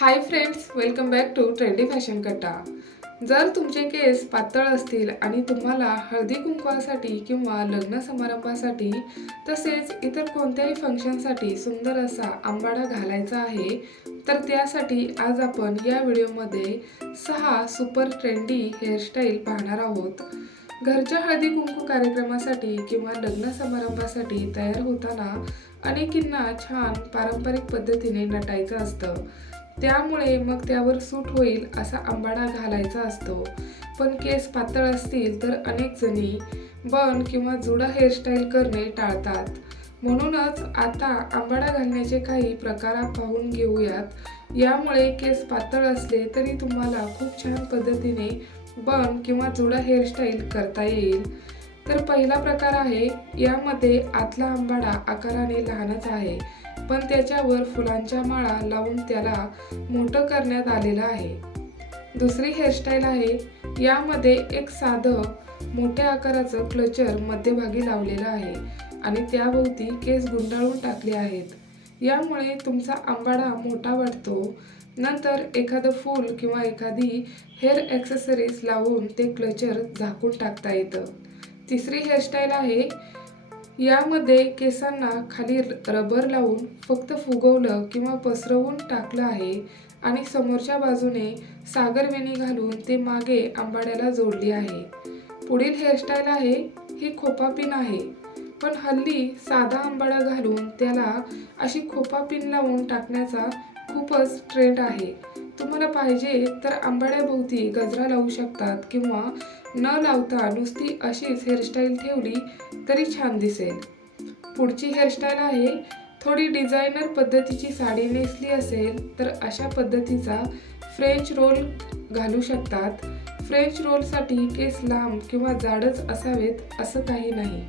Hi friends welcome back to trendy fashion Katta जर तुमचे केस पातळ असतील आणि तुम्हाला हळदी कुंकवासाठी किंवा लग्न समारंभासाठी तसेच इतर कोणत्याही फंक्शनसाठी सुंदर असा आंबाडा घालायचा आहे तर त्यासाठी आज आपण या व्हिडिओमध्ये सहा सुपर ट्रेंडी हेअरस्टाईल पाहणार आहोत. घरच्या हळदी कुंकू कार्यक्रमासाठी किंवा लग्न समारंभासाठी तयार होताना अनेकींना छान पारंपरिक पद्धतीने नटायचं असतं. त्यामुळे मग त्यावर सूट होईल असा आंबाडा घालायचा असतो. पण केस पातळ असतील तर अनेक जणी बन किंवा जुडा हेअरस्टाईल करणे टाळतात. म्हणूनच आता आंबाडा घालण्याचे काही प्रकार पाहून घेऊयात. यामुळे केस पातळ असले तरी तुम्हाला खूप छान पद्धतीने बन किंवा जुडा हेअरस्टाईल करता येईल. तर पहिला प्रकार आहे यामध्ये आतला आंबाडा आकाराने लहानच आहे. पण त्याच्यावर फुलांच्या माळा लावून त्याला मोठं करण्यात आलेलं आहे. दुसरी हेअरस्टाईल आहे. यामध्ये एक साधं मोठ्या आकाराचं क्लचर मध्यभागी लावलेलं आहे आणि त्याभोवती केस गुंडाळून टाकले आहेत. यामुळे तुमचा आंबाडा मोठा वाटतो नंतर एखादं फूल किंवा एखादी हेअर ॲक्सेसरीज लावून ते क्लचर झाकून टाकता येतं. तिसरी हेअरस्टाईल आहे. यामध्ये केसांना खाली रबर लावून फक्त फुगवलं किंवा पसरवून टाकलं आहे आणि समोरच्या बाजूने सागरवेणी घालून ते मागे आंबाड्याला जोडली आहे. पुढील हेअरस्टाईल आहे ही खोपा पिन आहे. पण हल्ली साधा आंबाडा घालून त्याला अशी खोपा पिन लावून टाकण्याचा खूपच ट्रेंड आहे. तुम्हाला पाहिजे तर आंबाड्याभोवती गजरा लावू शकतात किंवा न लावता नुसती अशीच हेअरस्टाईल ठेवली तरी छान दिसेल. पुढची हेअरस्टाईल आहे थोडी डिझायनर पद्धतीची साडी नेसली असेल तर अशा पद्धतीचा फ्रेंच रोल घालू शकतात. फ्रेंच रोलसाठी केस लांब किंवा जाडच असावेत असं काही नाही.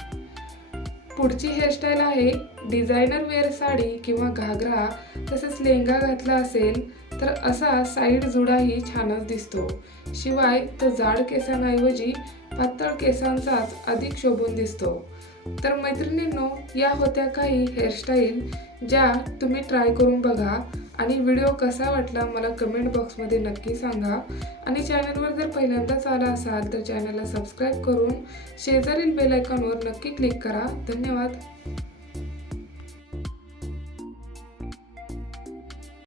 पुढची हेअरस्टाईल आहे डिझायनर वेअर साडी किंवा घागरा तसेच लेहंगा घातला असेल तर असा साईड जुडाही छानच दिसतो. शिवाय तो जाड केसांऐवजी पातळ केसांचाच अधिक शोभून दिसतो. तर मैत्रिणींनो या होत्या काही हेअरस्टाईल ज्या तुम्ही ट्राय करून बघा. आणि व्हिडिओ कसा वाटला मला कमेंट बॉक्समध्ये नक्की सांगा. आणि चॅनलवर जर पहिल्यांदाच आला असाल तर चॅनलला सबस्क्राईब करून शेजारील बेल आयकॉनवर नक्की क्लिक करा. धन्यवाद.